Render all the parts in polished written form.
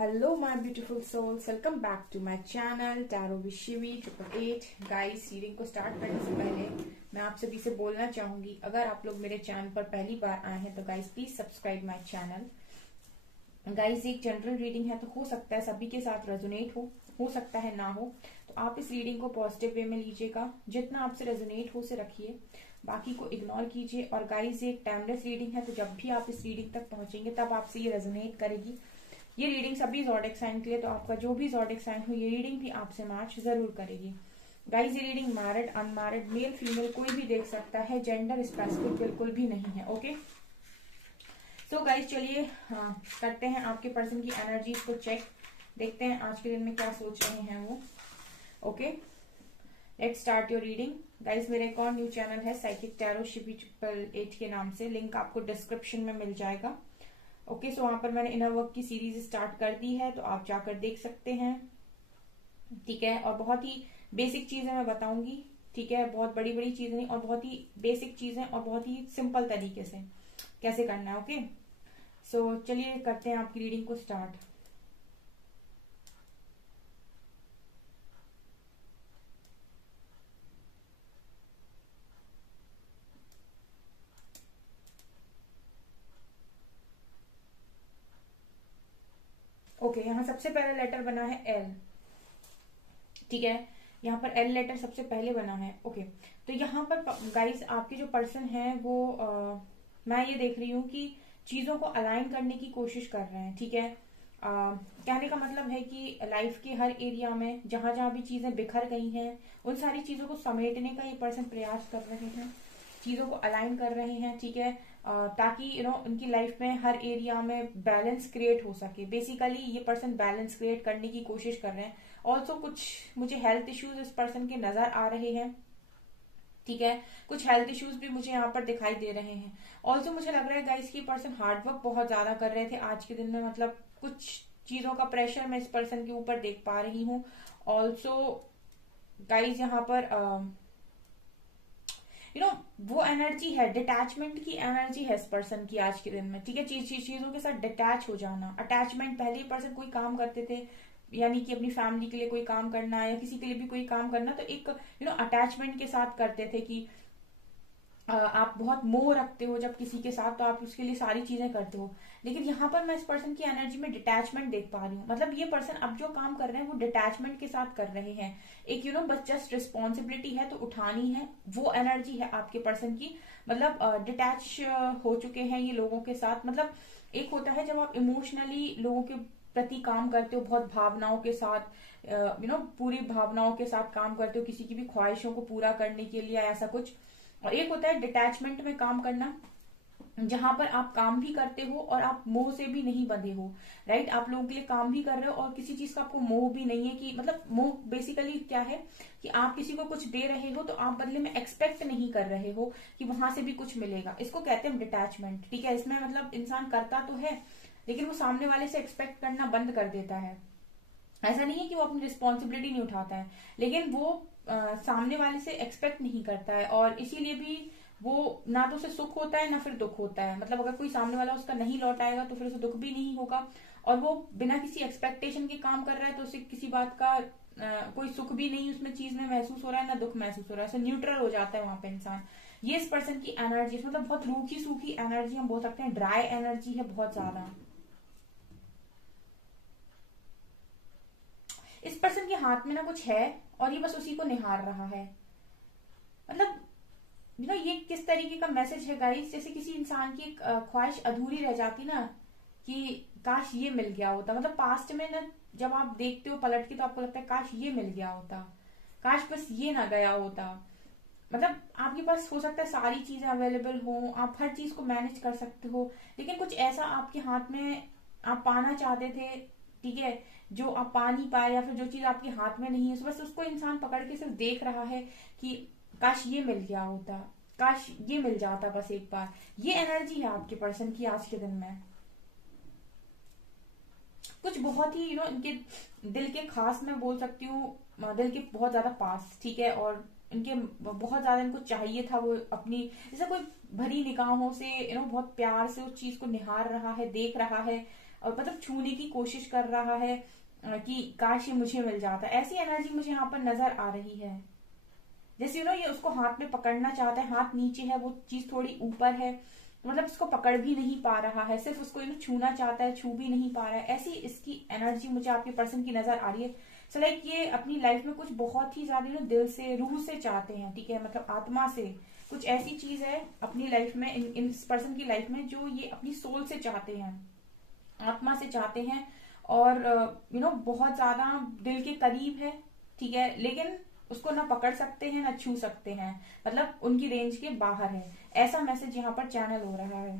Hello my beautiful souls, welcome back to my channel Tarot with Shivi 888। Guys, reading को start करने से पहले मैं आप सभी से बोलना चाहूंगी, अगर आप लोग मेरे चैनल पर पहली बार आए हैं तो guys please subscribe my channel. Guys, एक जनरल रीडिंग है तो हो सकता है सभी के साथ रेजोनेट हो सकता है ना हो, तो आप इस रीडिंग को पॉजिटिव वे में लीजिएगा। जितना आपसे रेजोनेट हो उसे रखिए, बाकी को इग्नोर कीजिए। और गाइस, ये एक टाइमलेस रीडिंग है, तो जब भी आप इस रीडिंग तक पहुंचेंगे तब आपसे ये रेजोनेट करेगी। ये रीडिंग सभी ज़ोडिएक साइन के लिए, तो आपका जो भी ज़ोडिएक साइन हो ये रीडिंग भी आपसे मैच जरूर करेगी। गाइस, ये reading married, unmarried, male female कोई भी देख सकता है, जेंडर स्पेसिफिक बिल्कुल भी नहीं है। ओके, सो गाइस चलिए करते हैं आपके पर्सन की एनर्जी को चेक, देखते हैं आज के दिन में क्या सोच रहे हैं वो। Okay, let's start your reading. Guys, मेरा एक और न्यू चैनल है साइकिक टैरो शिवी 888 के नाम से, लिंक आपको डिस्क्रिप्शन में मिल जाएगा। ओके, सो वहां पर मैंने इनर वर्क की सीरीज स्टार्ट कर दी है, तो आप जाकर देख सकते हैं। ठीक है, और बहुत ही बेसिक चीजें मैं बताऊंगी। ठीक है, बहुत बड़ी बड़ी चीजें नहीं, और बहुत ही बेसिक चीजें और बहुत ही सिंपल तरीके से कैसे करना है। ओके, सो चलिए करते हैं आपकी रीडिंग को स्टार्ट। ओके, यहाँ सबसे पहला लेटर बना है एल। ठीक है, यहाँ पर एल लेटर सबसे पहले बना है। ओके, तो यहाँ पर गाइस आपके जो पर्सन है वो मैं ये देख रही हूँ कि चीजों को अलाइन करने की कोशिश कर रहे हैं। ठीक है, कहने का मतलब है कि लाइफ के हर एरिया में जहां जहां भी चीजें बिखर गई हैं उन सारी चीजों को समेटने का ये पर्सन प्रयास कर रहे हैं, चीजों को अलाइन कर रहे हैं। ठीक है, ताकि उनकी लाइफ में हर एरिया में बैलेंस क्रिएट हो सके। बेसिकली ये पर्सन बैलेंस क्रिएट करने की कोशिश कर रहे हैं। ऑल्सो कुछ मुझे हेल्थ इश्यूज इस पर्सन के नजर आ रहे हैं। ठीक है, कुछ हेल्थ इश्यूज भी मुझे यहाँ पर दिखाई दे रहे हैं। ऑल्सो मुझे लग रहा है गाइस की पर्सन हार्डवर्क बहुत ज्यादा कर रहे थे आज के दिन में, मतलब कुछ चीजों का प्रेशर मैं इस पर्सन के ऊपर देख पा रही हूँ। ऑल्सो गाइस यहाँ पर वो एनर्जी है, डिटैचमेंट की एनर्जी है इस पर्सन की आज के दिन में। ठीक है, चीजों के साथ डिटैच हो जाना, अटैचमेंट। पहले पर्सन कोई काम करते थे, यानी कि अपनी फैमिली के लिए कोई काम करना या किसी के लिए भी कोई काम करना, तो एक अटैचमेंट के साथ करते थे कि आप बहुत मोह रखते हो जब किसी के साथ, तो आप उसके लिए सारी चीजें करते हो। लेकिन यहाँ पर मैं इस पर्सन की एनर्जी में डिटैचमेंट देख पा रही हूँ। मतलब ये पर्सन अब जो काम कर रहे हैं वो डिटैचमेंट के साथ कर रहे हैं। एक बस जस्ट रिस्पॉन्सिबिलिटी है तो उठानी है, वो एनर्जी है आपके पर्सन की। मतलब डिटैच हो चुके हैं ये लोगों के साथ। मतलब एक होता है जब आप इमोशनली लोगों के प्रति काम करते हो, बहुत भावनाओं के साथ, पूरी भावनाओं के साथ काम करते हो किसी की भी ख्वाहिशों को पूरा करने के लिए, ऐसा कुछ। और एक होता है डिटैचमेंट में काम करना, जहां पर आप काम भी करते हो और आप मोह से भी नहीं बंधे हो। राइट, आप लोगों के लिए काम भी कर रहे हो और किसी चीज का आपको मोह भी नहीं है। कि मतलब मोह बेसिकली क्या है कि आप किसी को कुछ दे रहे हो तो आप बदले में एक्सपेक्ट नहीं कर रहे हो कि वहां से भी कुछ मिलेगा। इसको कहते हैं डिटैचमेंट। ठीक है, इसमें मतलब इंसान करता तो है लेकिन वो सामने वाले से एक्सपेक्ट करना बंद कर देता है। ऐसा नहीं है कि वो अपनी रिस्पॉन्सिबिलिटी नहीं उठाता है, लेकिन वो सामने वाले से एक्सपेक्ट नहीं करता है। और इसीलिए भी वो ना तो उसे सुख होता है ना फिर दुख होता है। मतलब अगर कोई सामने वाला उसका नहीं लौटाएगा तो फिर उसे दुख भी नहीं होगा, और वो बिना किसी एक्सपेक्टेशन के काम कर रहा है तो उसे किसी बात का कोई सुख भी नहीं उसमें चीज में महसूस हो रहा है, ना दुख महसूस हो रहा है। न्यूट्रल हो जाता है वहां पे इंसान। ये इस पर्सन की एनर्जी, मतलब बहुत रूखी सूखी एनर्जी हम बोल सकते हैं, ड्राई एनर्जी है बहुत ज्यादा। इस पर्सन के हाथ में ना कुछ है और ये बस उसी को निहार रहा है। मतलब ये किस तरीके का मैसेज है गाइस, जैसे किसी इंसान की ख्वाहिश अधूरी रह जाती ना, कि काश ये मिल गया होता। मतलब पास्ट में ना जब आप देखते हो पलट के तो आपको लगता है काश ये मिल गया होता, काश बस ये ना गया होता। मतलब आपके पास हो सकता है सारी चीजें अवेलेबल हो, आप हर चीज को मैनेज कर सकते हो, लेकिन कुछ ऐसा आपके हाथ में आप पाना चाहते थे, ठीक है, जो आप पा नहीं पाए, या फिर जो चीज आपके हाथ में नहीं है, बस उसको इंसान पकड़ के सिर्फ देख रहा है कि काश ये मिल गया होता, काश ये मिल जाता बस एक बार। ये एनर्जी है आपके पर्सन की आज के दिन में। कुछ बहुत ही इनके दिल के खास मैं बोल सकती हूँ, दिल के बहुत ज्यादा पास। ठीक है, और इनके बहुत ज्यादा इनको चाहिए था वो अपनी, जैसे कोई भरी निगाहों से बहुत प्यार से उस चीज को निहार रहा है, देख रहा है। और मतलब छूने की कोशिश कर रहा है कि काश ये मुझे मिल जाता। ऐसी एनर्जी मुझे यहाँ पर नजर आ रही है। जैसे ये उसको हाथ में पकड़ना चाहता है, हाथ नीचे है, वो चीज थोड़ी ऊपर है, मतलब इसको पकड़ भी नहीं पा रहा है, सिर्फ उसको छूना चाहता है, छू भी नहीं पा रहा है। ऐसी इसकी एनर्जी मुझे आपके पर्सन की नजर आ रही है। सो लाइक ये अपनी लाइफ में कुछ बहुत ही ज्यादा दिल से, रूह से चाहते हैं, ठीक है, मतलब आत्मा से कुछ ऐसी चीज है अपनी लाइफ में, इस पर्सन की लाइफ में, जो ये अपनी सोल से चाहते हैं, आत्मा से चाहते हैं, और बहुत ज्यादा दिल के करीब है, ठीक है, लेकिन उसको ना पकड़ सकते हैं ना छू सकते हैं, मतलब उनकी रेंज के बाहर है। ऐसा मैसेज यहाँ पर चैनल हो रहा है।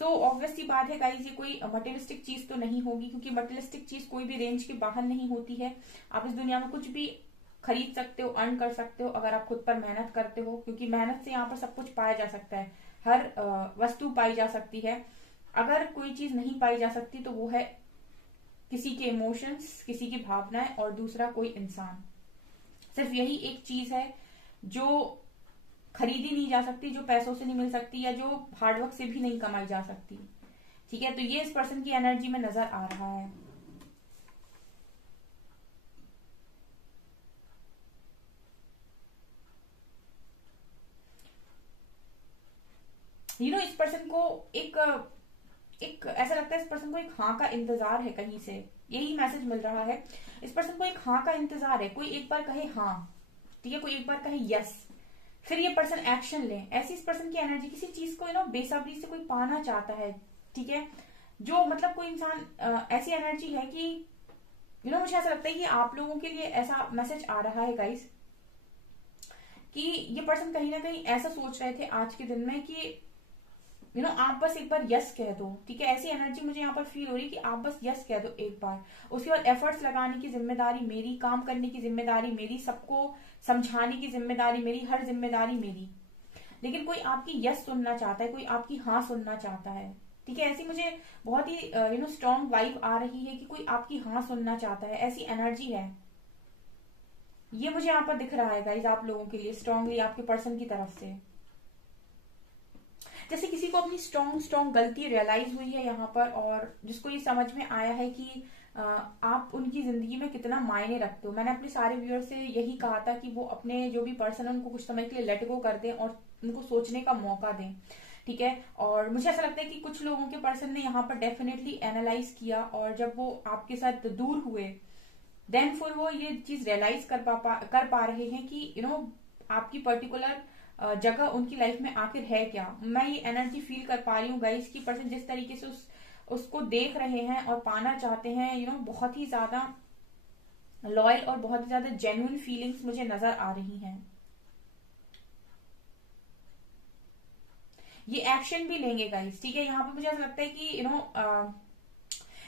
सो ऑब्वियस सी बात है गाइस, ये कोई मटेरियलिस्टिक चीज तो नहीं होगी, क्योंकि मटेरियलिस्टिक चीज कोई भी रेंज के बाहर नहीं होती है। आप इस दुनिया में कुछ भी खरीद सकते हो, अर्न कर सकते हो, अगर आप खुद पर मेहनत करते हो, क्योंकि मेहनत से यहाँ पर सब कुछ पाया जा सकता है, हर वस्तु पाई जा सकती है। अगर कोई चीज नहीं पाई जा सकती तो वो है किसी के इमोशंस, किसी की भावनाएं, और दूसरा कोई इंसान। सिर्फ यही एक चीज है जो खरीदी नहीं जा सकती, जो पैसों से नहीं मिल सकती, या जो हार्डवर्क से भी नहीं कमाई जा सकती, ठीक है। तो ये इस पर्सन की एनर्जी में नजर आ रहा है। इस पर्सन को एक ऐसा लगता है, इस पर्सन को एक हाँ का इंतजार है कहीं से, यही मैसेज मिल रहा है। इस पर्सन को एक हाँ का इंतजार है, कोई एक बार कहे हाँ, ठीक है, कोई एक बार कहे यस, फिर ये पर्सन एक्शन ले। ऐसी इस पर्सन की एनर्जी, किसी चीज को बेसब्री से कोई पाना चाहता है, ठीक है, जो मतलब कोई इंसान, ऐसी एनर्जी है कि मुझे ऐसा लगता है कि आप लोगों के लिए ऐसा मैसेज आ रहा है गाइस, कि ये पर्सन कहीं ना कहीं ऐसा सोच रहे थे आज के दिन में कि आप बस एक बार यस कह दो, ठीक है। ऐसी एनर्जी मुझे यहाँ पर फील हो रही है कि आप बस यस कह दो एक बार, उसके बाद एफर्ट्स लगाने की जिम्मेदारी मेरी, काम करने की जिम्मेदारी मेरी, सबको समझाने की जिम्मेदारी मेरी, हर जिम्मेदारी मेरी। लेकिन कोई आपकी यस सुनना चाहता है, कोई आपकी हाँ सुनना चाहता है, ठीक है। ऐसी मुझे बहुत ही स्ट्रॉन्ग वाइब आ रही है कि कोई आपकी हाँ सुनना चाहता है, ऐसी एनर्जी है। ये मुझे यहाँ पर दिख रहा है गाइज, आप लोगों के लिए स्ट्रांगली आपके पर्सन की तरफ से। जैसे किसी को अपनी स्ट्रॉन्ग गलती रियलाइज हुई है यहाँ पर, और जिसको ये समझ में आया है कि आप उनकी जिंदगी में कितना मायने रखते हो। मैंने अपने सारे व्यूअर्स से यही कहा था कि वो अपने जो भी पर्सन है उनको कुछ समय के लिए लेट गो कर दें और उनको सोचने का मौका दें, ठीक है। और मुझे ऐसा लगता है कि कुछ लोगों के पर्सन ने यहाँ पर डेफिनेटली एनालाइज किया, और जब वो आपके साथ दूर हुए देन फिर वो ये चीज रियलाइज कर पा रहे हैं कि आपकी पर्टिकुलर जगह उनकी लाइफ में आखिर है क्या। मैं ये एनर्जी फील कर पा रही हूँ गाइस की पर्सन जिस तरीके से उसको देख रहे हैं और पाना चाहते हैं, बहुत ही ज्यादा लॉयल और बहुत ही ज्यादा जेन्युइन फीलिंग्स मुझे नजर आ रही हैं। ये एक्शन भी लेंगे गाइस, ठीक है। यहाँ पे मुझे ऐसा लगता है कि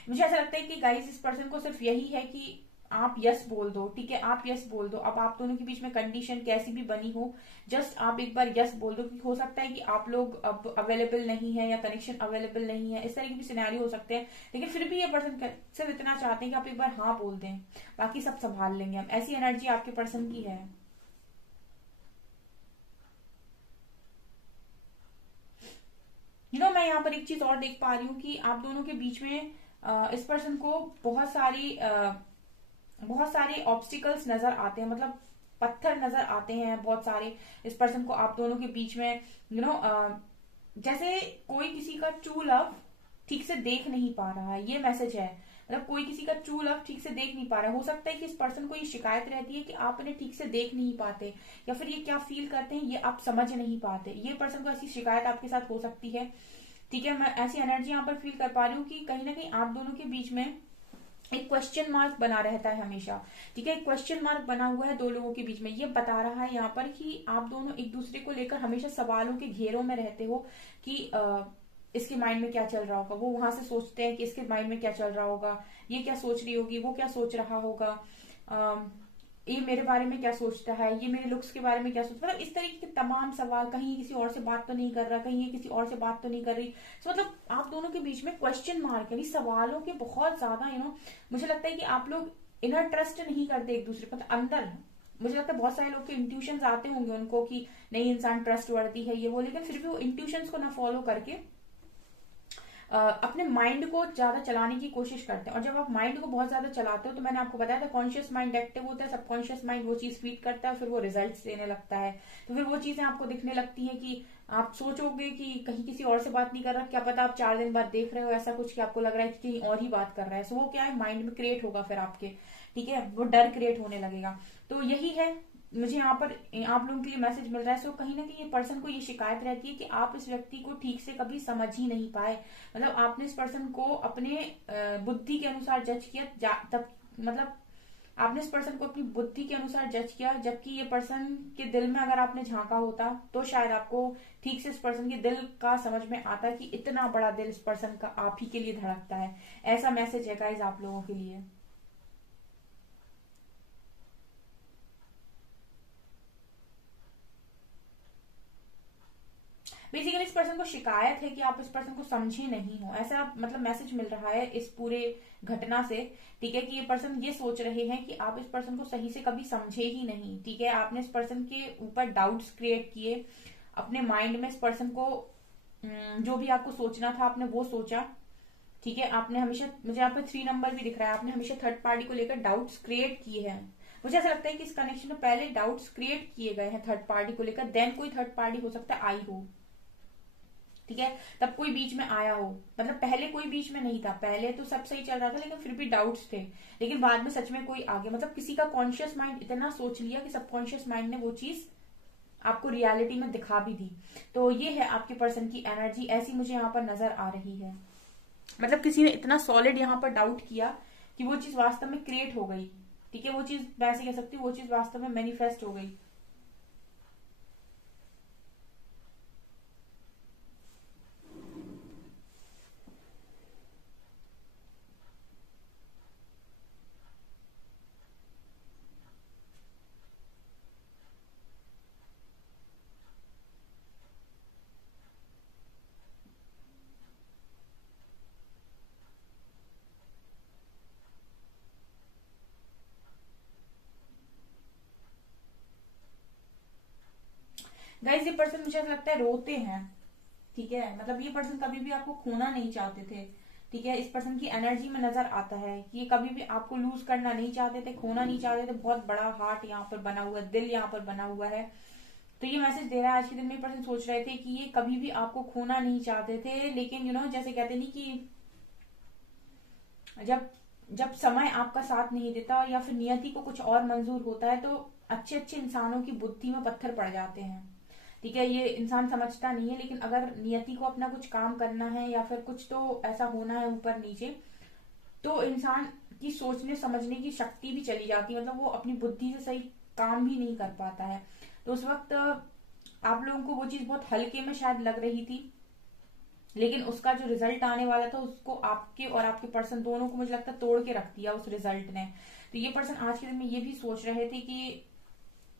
मुझे ऐसा लगता है कि गाइस इस पर्सन को सिर्फ यही है कि आप यस बोल दो, ठीक है, आप यस बोल दो। अब आप दोनों के बीच में कंडीशन कैसी भी बनी हो, जस्ट आप एक बार यस बोल दो, क्योंकि हो सकता है कि आप लोग अब अवेलेबल नहीं है या कनेक्शन अवेलेबल नहीं है, इस तरह के भी सिनेरियो हो सकते हैं। लेकिन फिर भी ये पर्सन सिर्फ इतना चाहते हैं कि आप एक बार हाँ बोल दें, बाकी सब संभाल लेंगे हम। ऐसी एनर्जी आपके पर्सन की है। मैं यहाँ पर एक चीज और देख पा रही हूँ कि आप दोनों के बीच में इस पर्सन को बहुत सारे ऑब्स्टिकल्स नजर आते हैं, मतलब पत्थर नजर आते हैं बहुत सारे इस पर्सन को आप दोनों के बीच में। जैसे कोई किसी का ट्रू लव ठीक से देख नहीं पा रहा है, ये मैसेज है। मतलब कोई किसी का ट्रू लव ठीक से देख नहीं पा रहा है। हो सकता है कि इस पर्सन को ये शिकायत रहती है कि आप इन्हें ठीक से देख नहीं पाते, या फिर ये क्या फील करते हैं ये आप समझ नहीं पाते। ये पर्सन को ऐसी शिकायत आपके साथ हो सकती है, ठीक है। मैं ऐसी एनर्जी यहाँ पर फील कर पा रही हूँ कि कहीं ना कहीं आप दोनों के बीच में एक क्वेश्चन मार्क बना रहता है हमेशा, ठीक है। एक क्वेश्चन मार्क बना हुआ है दो लोगों के बीच में। ये बता रहा है यहाँ पर कि आप दोनों एक दूसरे को लेकर हमेशा सवालों के घेरों में रहते हो कि इसके माइंड में क्या चल रहा होगा। वो वहां से सोचते हैं कि इसके माइंड में क्या चल रहा होगा, ये क्या सोच रही होगी, वो क्या सोच रहा होगा, ये मेरे बारे में क्या सोचता है, ये मेरे लुक्स के बारे में क्या सोचता है। मतलब इस तरीके के तमाम सवाल, कहीं किसी और से बात तो नहीं कर रहा, कहीं ये किसी और से बात तो नहीं कर रही। तो मतलब आप दोनों के बीच में क्वेश्चन मार्क यानी सवालों के बहुत ज्यादा मुझे लगता है कि आप लोग इनर ट्रस्ट नहीं करते एक दूसरे पर, अंदर मुझे लगता है बहुत सारे लोग के इंट्यूशंस आते होंगे उनको कि नहीं इंसान ट्रस्ट वर्दी है ये वो, लेकिन फिर भी वो इंट्यूशंस को ना फॉलो करके अपने माइंड को ज्यादा चलाने की कोशिश करते हैं। और जब आप माइंड को बहुत ज्यादा चलाते हो, तो मैंने आपको बताया था कॉन्शियस माइंड एक्टिव होता है, सबकॉन्शियस माइंड वो चीज फीड करता है, फिर वो रिजल्ट्स देने लगता है। तो फिर वो चीजें आपको दिखने लगती हैं कि आप सोचोगे कि कहीं किसी और से बात नहीं कर रहा, क्या पता आप 4 दिन बाद देख रहे हो ऐसा कुछ कि आपको लग रहा है कि कहीं और ही बात कर रहा है। सो वो क्या है, माइंड में क्रिएट होगा फिर आपके, ठीक है, वो डर क्रिएट होने लगेगा। तो यही है, मुझे यहाँ पर आप लोगों के लिए मैसेज मिल रहा है। सो कहीं ना कहीं ये पर्सन को ये शिकायत रहती है कि आप इस व्यक्ति को ठीक से कभी समझ ही नहीं पाए। मतलब आपने इस पर्सन को अपने बुद्धि के अनुसार जज किया, तब मतलब आपने इस पर्सन को अपनी बुद्धि के अनुसार जज किया, जबकि ये पर्सन के दिल में अगर आपने झांका होता तो शायद आपको ठीक से इस पर्सन के दिल का समझ में आता कि इतना बड़ा दिल इस पर्सन का आप ही के लिए धड़कता है। ऐसा मैसेज है गाइज आप लोगों के लिए। बेसिकली इस पर्सन को शिकायत है कि आप इस पर्सन को समझे नहीं हो, ऐसा मतलब मैसेज मिल रहा है इस पूरे घटना से, ठीक है, कि ये पर्सन ये सोच रहे हैं कि आप इस पर्सन को सही से कभी समझे ही नहीं, ठीक है। आपने इस पर्सन के ऊपर डाउट्स क्रिएट किए अपने माइंड में, इस पर्सन को जो भी आपको सोचना था आपने वो सोचा, ठीक है। आपने हमेशा, मुझे यहाँ पे 3 नंबर भी दिख रहा है, आपने हमेशा थर्ड पार्टी को लेकर डाउट्स क्रिएट किए हैं। मुझे ऐसा लगता है कि इस कनेक्शन में पहले डाउट्स क्रिएट किए गए हैं थर्ड पार्टी को लेकर, देन कोई थर्ड पार्टी हो सकता है आई हो, ठीक है, तब कोई बीच में आया हो। मतलब पहले कोई बीच में नहीं था, पहले तो सब सही चल रहा था लेकिन फिर भी डाउट्स थे, लेकिन बाद में सच में कोई आ गया। मतलब किसी का कॉन्शियस माइंड इतना सोच लिया कि सबकॉन्शियस माइंड ने वो चीज आपको रियलिटी में दिखा भी दी। तो ये है आपके पर्सन की एनर्जी, ऐसी मुझे यहाँ पर नजर आ रही है। मतलब किसी ने इतना सॉलिड यहाँ पर डाउट किया कि वो चीज वास्तव में क्रिएट हो गई, ठीक है, वो चीज वैसे कह सकती हूँ, वो चीज वास्तव में मैनिफेस्ट हो गई। गाइस ये पर्सन मुझे ऐसा लगता है रोते हैं, ठीक है, मतलब ये पर्सन कभी भी आपको खोना नहीं चाहते थे, ठीक है। इस पर्सन की एनर्जी में नजर आता है कि ये कभी भी आपको लूज करना नहीं चाहते थे, खोना नहीं चाहते थे। बहुत बड़ा हार्ट यहाँ पर बना हुआ है, दिल यहाँ पर बना हुआ है। तो ये मैसेज दे रहा है आज के दिन में ये पर्सन सोच रहे थे कि ये कभी भी आपको खोना नहीं चाहते थे, लेकिन जैसे कहते नहीं कि जब जब समय आपका साथ नहीं देता या फिर नियति को कुछ और मंजूर होता है, तो अच्छे अच्छे इंसानों की बुद्धि में पत्थर पड़ जाते हैं, ठीक है। ये इंसान समझता नहीं है, लेकिन अगर नियति को अपना कुछ काम करना है या फिर कुछ तो ऐसा होना है ऊपर नीचे, तो इंसान की सोचने समझने की शक्ति भी चली जाती है। मतलब वो अपनी बुद्धि से सही काम भी नहीं कर पाता है। तो उस वक्त आप लोगों को वो चीज बहुत हल्के में शायद लग रही थी, लेकिन उसका जो रिजल्ट आने वाला था उसको आपके और आपके पर्सन दोनों को मुझे लगता है तोड़ के रख दिया उस रिजल्ट ने। तो ये पर्सन आज के दिन में ये भी सोच रहे थे कि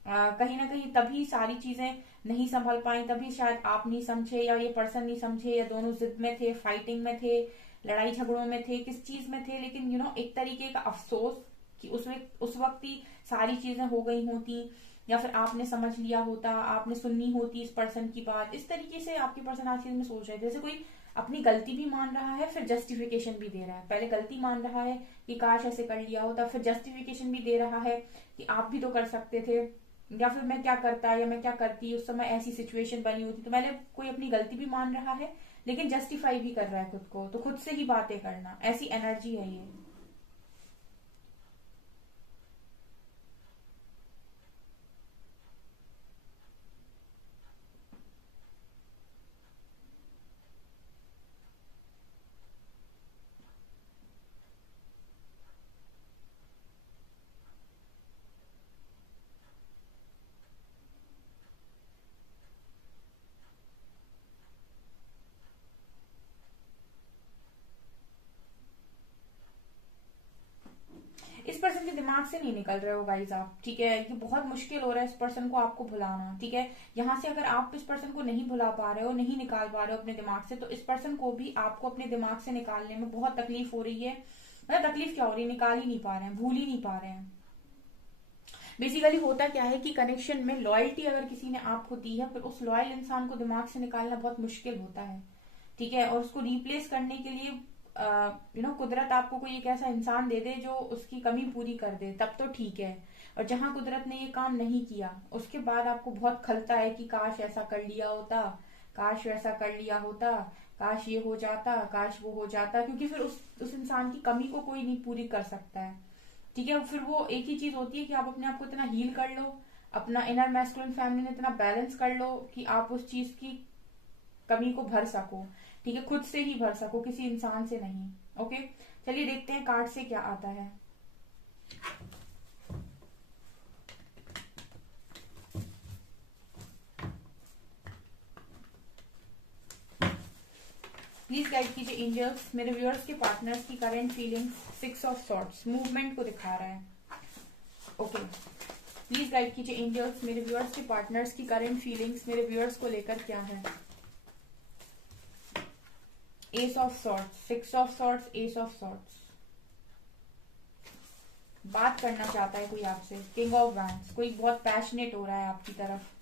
कहीं ना कहीं तभी सारी चीजें नहीं संभल पाई, तभी शायद आप नहीं समझे या ये पर्सन नहीं समझे, या दोनों जिद में थे, फाइटिंग में थे, लड़ाई झगड़ों में थे, किस चीज में थे। लेकिन एक तरीके का अफसोस कि उस वक्त ही सारी चीजें हो गई होती, या फिर आपने समझ लिया होता, आपने सुननी होती इस पर्सन की बात। इस तरीके से आपके पर्सन आज के दिन में सोच रहे थे, जैसे कोई अपनी गलती भी मान रहा है, फिर जस्टिफिकेशन भी दे रहा है। पहले गलती मान रहा है कि काश ऐसे कर लिया होता, फिर जस्टिफिकेशन भी दे रहा है कि आप भी तो कर सकते थे, या फिर मैं क्या करता या मैं क्या करती, उस समय ऐसी सिचुएशन बनी होती। तो पहले कोई अपनी गलती भी मान रहा है, लेकिन जस्टिफाई भी कर रहा है खुद को, तो खुद से ही बातें करना, ऐसी एनर्जी है ये। इस पर्सन के दिमाग से नहीं निकल रहे हो गाइज आप, ठीक है। ये बहुत मुश्किल हो रहा है इस पर्सन को आपको भुलाना, ठीक है। यहाँ से अगर आप इस पर्सन को नहीं भुला पा रहे हो, नहीं निकाल पा रहे हो अपने दिमाग से, तो इस पर्सन को भी आपको अपने दिमाग से निकालने में बहुत तकलीफ हो रही है। मतलब तकलीफ क्या हो रही है, निकाल ही नहीं पा रहे हैं, भूल ही नहीं पा रहे हैं। बेसिकली होता क्या है कि कनेक्शन में लॉयल्टी अगर किसी ने आपको दी है, फिर उस लॉयल इंसान को दिमाग से निकालना बहुत मुश्किल होता है, ठीक है। और उसको रिप्लेस करने के लिए कुदरत आपको कोई एक ऐसा इंसान दे दे जो उसकी कमी पूरी कर दे, तब तो ठीक है। और जहां कुदरत ने ये काम नहीं किया, उसके बाद आपको बहुत खलता है कि काश ऐसा कर लिया होता, काश वैसा कर लिया होता, काश ये हो जाता, काश वो हो जाता, क्योंकि फिर उस इंसान की कमी को कोई नहीं पूरी कर सकता है, ठीक है। फिर वो एक ही चीज होती है कि आप अपने आप को इतना हील कर लो, अपना इनर मैस्कुलिन फैमिली इतना बैलेंस कर लो कि आप उस चीज की कमी को भर सको, ठीक है, खुद से ही भर सको, किसी इंसान से नहीं। ओके, चलिए देखते हैं कार्ड से क्या आता है। प्लीज गाइड कीजिए एंजल्स, मेरे व्यूअर्स के पार्टनर्स की current feelings. 6 of swords movement को दिखा रहा है। ओके, प्लीज गाइड कीजिए एंजल्स, मेरे व्यूअर्स के पार्टनर्स की करंट फीलिंग्स मेरे व्यूअर्स को लेकर क्या है। Ace of swords, 6 of swords, ace of swords. बात करना चाहता है कोई आपसे। किंग ऑफ वैंड्स, कोई बहुत पैशनेट हो रहा है आपकी तरफ।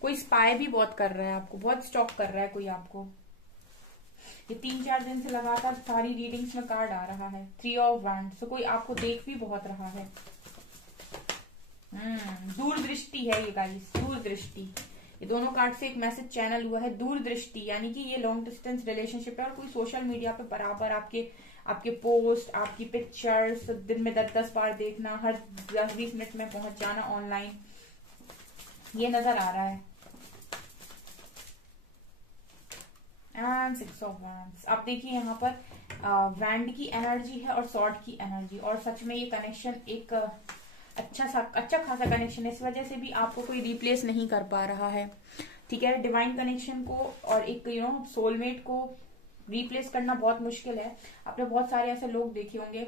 कोई स्पाई भी बहुत कर रहा है आपको, बहुत स्टॉक कर रहा है कोई आपको। ये 3-4 दिन से लगातार सारी रीडिंग्स में कार्ड आ रहा है। 3 ऑफ वैंड्स, तो कोई आपको देख भी बहुत रहा है। दूरदृष्टि है ये गाइस, दूरदृष्टि। ये दोनों कार्ड से एक मैसेज चैनल हुआ है, दूरदृष्टि, यानी कि ये लॉन्ग डिस्टेंस रिलेशनशिप है और कोई सोशल मीडिया पे बराबर आपके पोस्ट, आपकी पिक्चर्स दिन में 10-10 बार देखना, हर 10-20 मिनट में पहुंच जाना ऑनलाइन, ये नजर आ रहा है। And 6 of wands. अब देखिए यहाँ पर वैंड की एनर्जी है और सॉर्ड की एनर्जी, और सच में ये कनेक्शन एक अच्छा खासा कनेक्शन है। इस वजह से भी आपको कोई रिप्लेस नहीं कर पा रहा है, ठीक है। डिवाइन कनेक्शन को और एक सोलमेट को रिप्लेस करना बहुत मुश्किल है। आपने बहुत सारे ऐसे लोग देखे होंगे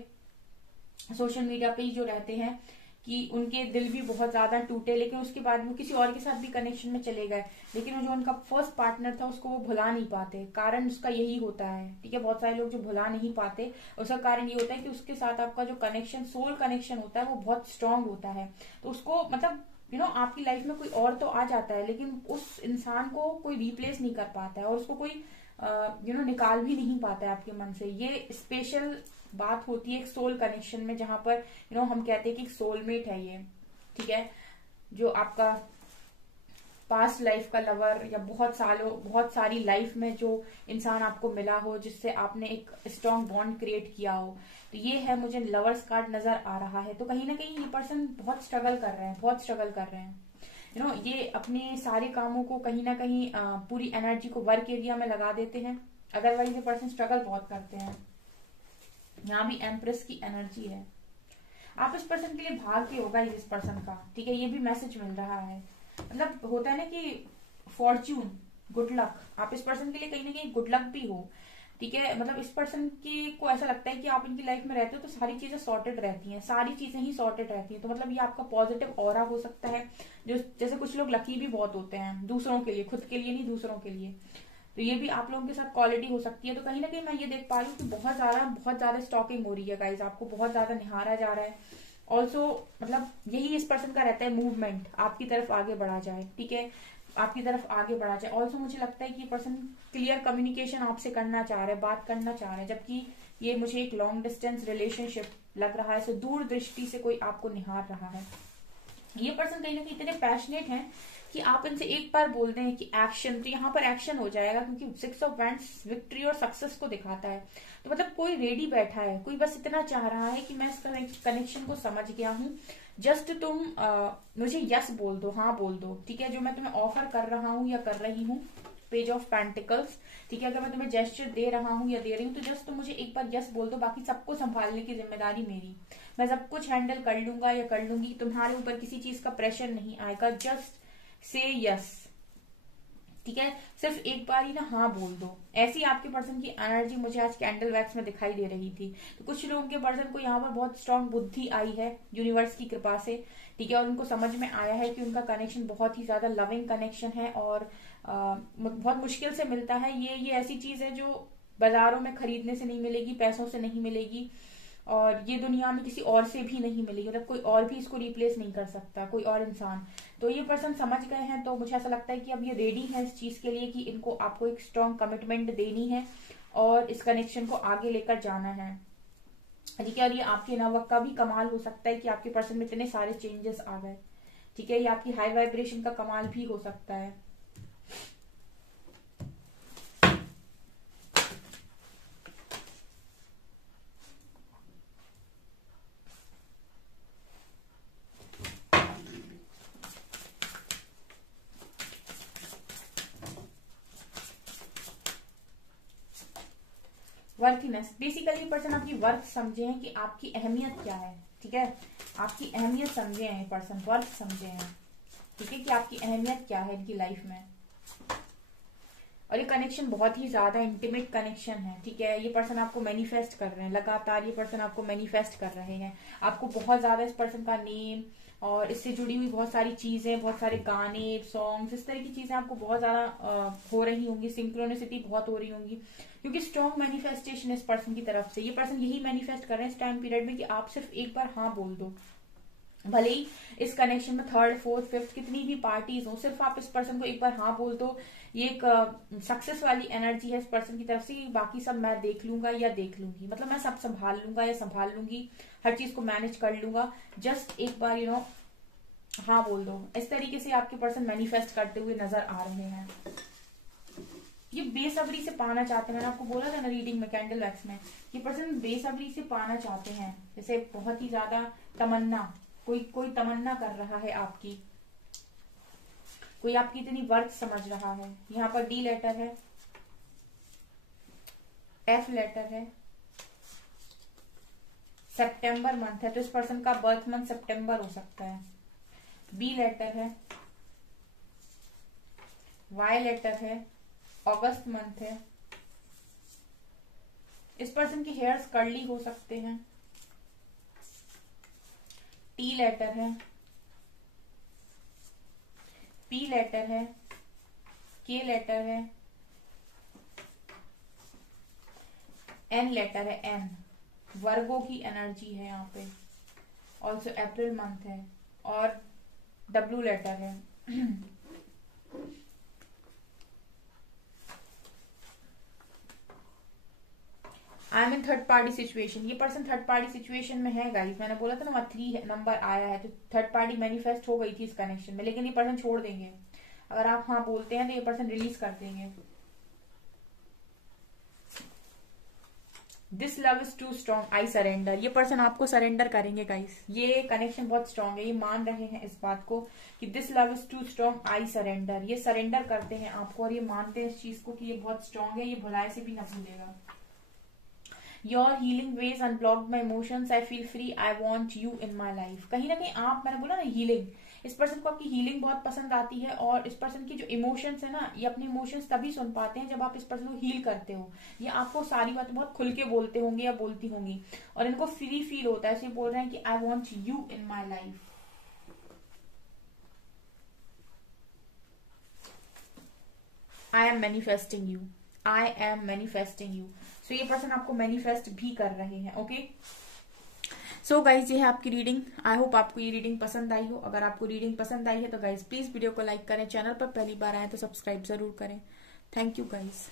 सोशल मीडिया पे ही जो रहते हैं कि उनके दिल भी बहुत ज्यादा टूटे, लेकिन उसके बाद वो किसी और के साथ भी कनेक्शन में चले गए, लेकिन जो उनका फर्स्ट पार्टनर था उसको वो भुला नहीं पाते। कारण उसका यही होता है, ठीक है। बहुत सारे लोग जो भुला नहीं पाते, उसका कारण ये होता है कि उसके साथ आपका जो कनेक्शन, सोल कनेक्शन होता है, वो बहुत स्ट्रांग होता है। तो उसको मतलब आपकी लाइफ में कोई और तो आ जाता है, लेकिन उस इंसान को कोई रिप्लेस नहीं कर पाता है और उसको कोई निकाल भी नहीं पाता है आपके मन से। ये स्पेशल बात होती है एक सोल कनेक्शन में, जहां पर हम कहते हैं कि एक सोलमेट है ये, ठीक है, जो आपका पास्ट लाइफ का लवर या बहुत सारी लाइफ में जो इंसान आपको मिला हो, जिससे आपने एक स्ट्रॉन्ग बॉन्ड क्रिएट किया हो। तो ये है, मुझे लवर्स कार्ड नजर आ रहा है। तो कहीं ना कहीं ये पर्सन बहुत स्ट्रगल कर रहे हैं, बहुत स्ट्रगल कर रहे हैं। ये अपने सारे कामों को कहीं ना कहीं पूरी एनर्जी को वर्क एरिया में लगा देते हैं, अदरवाइज ये पर्सन स्ट्रगल बहुत करते हैं। यहाँ भी एम्प्रेस की एनर्जी है। आप इस पर्सन के लिए भाग्य होगा इस पर्सन का, ठीक है, ये भी मैसेज मिल रहा है। मतलब होता है ना कि फॉर्च्यून, गुड लक, आप इस पर्सन के लिए कहीं ना कहीं गुड लक भी हो, ठीक है। मतलब इस पर्सन की को ऐसा लगता है कि आप इनकी लाइफ में रहते हो तो सारी चीजें सॉर्टेड रहती हैं, सारी चीजें ही सॉर्टेड रहती हैं। तो मतलब ये आपका पॉजिटिव ऑरा हो सकता है। जो जैसे कुछ लोग लकी भी बहुत होते हैं दूसरों के लिए, खुद के लिए नहीं, दूसरों के लिए। तो ये भी आप लोगों के साथ क्वालिटी हो सकती है। तो कहीं ना कहीं मैं ये देख पा रही हूँ कि बहुत ज्यादा स्टॉकिंग हो रही है गाइज, आपको बहुत ज्यादा निहारा जा रहा है। ऑल्सो मतलब यही इस पर्सन का रहता है, मूवमेंट आपकी तरफ आगे बढ़ा जाए, ठीक है, आपकी तरफ आगे बढ़ा जाए। ऑल्सो मुझे लगता है कि ये पर्सन क्लियर कम्युनिकेशन आपसे करना चाह रहा है, बात करना चाह रहा है, जबकि ये मुझे एक लॉन्ग डिस्टेंस रिलेशनशिप लग रहा है। सो दूर दृष्टि से कोई आपको निहार रहा है। ये पर्सन कहीं ना कहीं इतने पैशनेट हैं कि आप इनसे एक बार बोल दें कि एक्शन, तो यहाँ पर एक्शन हो जाएगा, क्योंकि 6 ऑफ वैंड्स विक्ट्री और सक्सेस को दिखाता है। तो मतलब कोई रेडी बैठा है, कोई बस इतना चाह रहा है कि मैं इस कनेक्शन को समझ गया हूँ, जस्ट तुम मुझे यस बोल दो, हाँ बोल दो, ठीक है, जो मैं तुम्हें ऑफर कर रहा हूँ या कर रही हूँ। पेज ऑफ पेंटिकल्स, ठीक है, अगर मैं तुम्हें जेस्चर दे रहा हूँ या दे रही हूँ तो जस्ट तुम मुझे एक बार यस बोल दो, बाकी सबको संभालने की जिम्मेदारी मेरी, मैं सब कुछ हैंडल कर लूंगा या कर लूंगी, तुम्हारे ऊपर किसी चीज का प्रेशर नहीं आएगा, जस्ट से यस, ठीक है, सिर्फ एक बार ही ना हाँ बोल दो। ऐसी आपके पर्सन की एनर्जी मुझे आज कैंडल वैक्स में दिखाई दे रही थी। तो कुछ लोगों के पर्सन को यहाँ पर बहुत स्ट्रांग बुद्धि आई है यूनिवर्स की कृपा से, ठीक है, और उनको समझ में आया है कि उनका कनेक्शन बहुत ही ज्यादा लविंग कनेक्शन है और बहुत मुश्किल से मिलता है। ये ऐसी चीज है जो बाजारों में खरीदने से नहीं मिलेगी, पैसों से नहीं मिलेगी, और ये दुनिया में किसी और से भी नहीं मिलेगी, मतलब कोई और भी इसको रिप्लेस नहीं कर सकता, कोई और इंसान। तो ये पर्सन समझ गए हैं, तो मुझे ऐसा लगता है कि अब ये रेडी है इस चीज के लिए कि इनको आपको एक स्ट्रॉन्ग कमिटमेंट देनी है और इस कनेक्शन को आगे लेकर जाना है। ठीक है, और ये आपके नवक का भी कमाल हो सकता है कि आपके पर्सन में इतने सारे चेंजेस आ गए। ठीक है, ये आपकी हाई वाइब्रेशन का कमाल भी हो सकता है। वर्थीनेस, बेसिकली पर्सन आपकी वर्थ समझे हैं कि आपकी अहमियत क्या है। ठीक है, आपकी अहमियत समझे हैं पर्सन, वर्थ समझे हैं। ठीक है, कि आपकी अहमियत क्या है इनकी लाइफ में। और ये कनेक्शन बहुत ही ज्यादा इंटीमेट कनेक्शन है। ठीक है, ये पर्सन आपको मैनिफेस्ट कर रहे हैं, लगातार ये पर्सन आपको मैनिफेस्ट कर रहे हैं। आपको बहुत ज्यादा इस पर्सन का नेम और इससे जुड़ी हुई बहुत सारी चीजें, बहुत सारे गाने, सॉन्ग्स, इस तरह की चीजें आपको बहुत ज्यादा हो रही होंगी, सिंक्रोनिसिटी बहुत हो रही होंगी, क्योंकि स्ट्रॉन्ग मैनिफेस्टेशन इस पर्सन की तरफ से। ये पर्सन यही मैनिफेस्ट कर रहे हैं इस टाइम पीरियड में कि आप सिर्फ एक बार हाँ बोल दो, भले ही इस कनेक्शन में थर्ड फोर्थ फिफ्थ कितनी भी पार्टीज हो, सिर्फ आप इस पर्सन को एक बार हाँ बोल दो। ये एक सक्सेस वाली एनर्जी है इस पर्सन की तरफ से, बाकी सब मैं देख लूंगा या देख लूंगी, मतलब मैं सब संभाल लूंगा या संभाल लूंगी, हर चीज को मैनेज कर लूंगा, जस्ट एक बार हाँ बोल दो। इस तरीके से आपके पर्सन मैनिफेस्ट करते हुए नजर आ रहे हैं। ये बेसब्री से पाना चाहते हैं, मैंने आपको बोला था ना रीडिंग में, कैंडल वैक्स में, ये पर्सन बेसब्री से पाना चाहते हैं, जैसे बहुत ही ज्यादा तमन्ना, कोई तमन्ना कर रहा है आपकी, कोई आपकी इतनी वर्थ समझ रहा है। यहाँ पर डी लेटर है, एफ लेटर है, सितंबर मंथ है, तो इस पर्सन का बर्थ मंथ सितंबर हो सकता है। बी लेटर है, वाई लेटर है, अगस्त मंथ है। इस पर्सन के हेयर्स कर्ली हो सकते हैं। टी लेटर है, पी लेटर है, के लेटर है, एन लेटर है, एन वर्गो की एनर्जी है यहाँ पे, ऑल्सो अप्रैल मंथ है, और डब्ल्यू लेटर है। I am in third party situation, ये पर्सन थर्ड पार्टी सिचुएशन में है गाइस, मैंने बोला था ना वहां 3 नंबर आया है, तो थर्ड पार्टी मैनिफेस्ट हो गई थी इस कनेक्शन में, लेकिन ये पर्सन छोड़ देंगे। अगर आप हाँ बोलते हैं तो ये पर्सन रिलीज कर देंगे। This love is too strong, I surrender, ये पर्सन आपको सरेंडर करेंगे गाइस, ये कनेक्शन बहुत स्ट्रॉन्ग है, ये मान रहे हैं इस बात को कि this love is too strong, I surrender, ये सरेंडर करते हैं आपको, और ये मानते हैं इस चीज को कि ये बहुत स्ट्रॉन्ग है, ये भुलाए से भी ना भूलेगा। Your healing ways unblocked my emotions, I feel free, I want you in my life. कहीं ना कहीं आप, मैंने बोला ना हीलिंग, इस पर्सन को आपकी हीलिंग बहुत पसंद आती है, और इस पर्सन की जो इमोशंस है ना, ये अपने इमोशंस तभी सुन पाते हैं जब आप इस पर्सन को हील करते हो। ये आपको सारी बात बहुत खुल के बोलते होंगे या बोलती होंगी, और इनको फ्री फील होता है, ऐसे बोल रहे हैं कि I want you in my life. I am manifesting you, I am manifesting you. So ये पर्सन आपको मैनिफेस्ट भी कर रहे हैं। ओके, सो गाइज ये है आपकी रीडिंग। आई होप आपको ये रीडिंग पसंद आई हो। अगर आपको रीडिंग पसंद आई है तो गाइज प्लीज वीडियो को लाइक करें, चैनल पर पहली बार आए तो सब्सक्राइब जरूर करें। Thank you guys.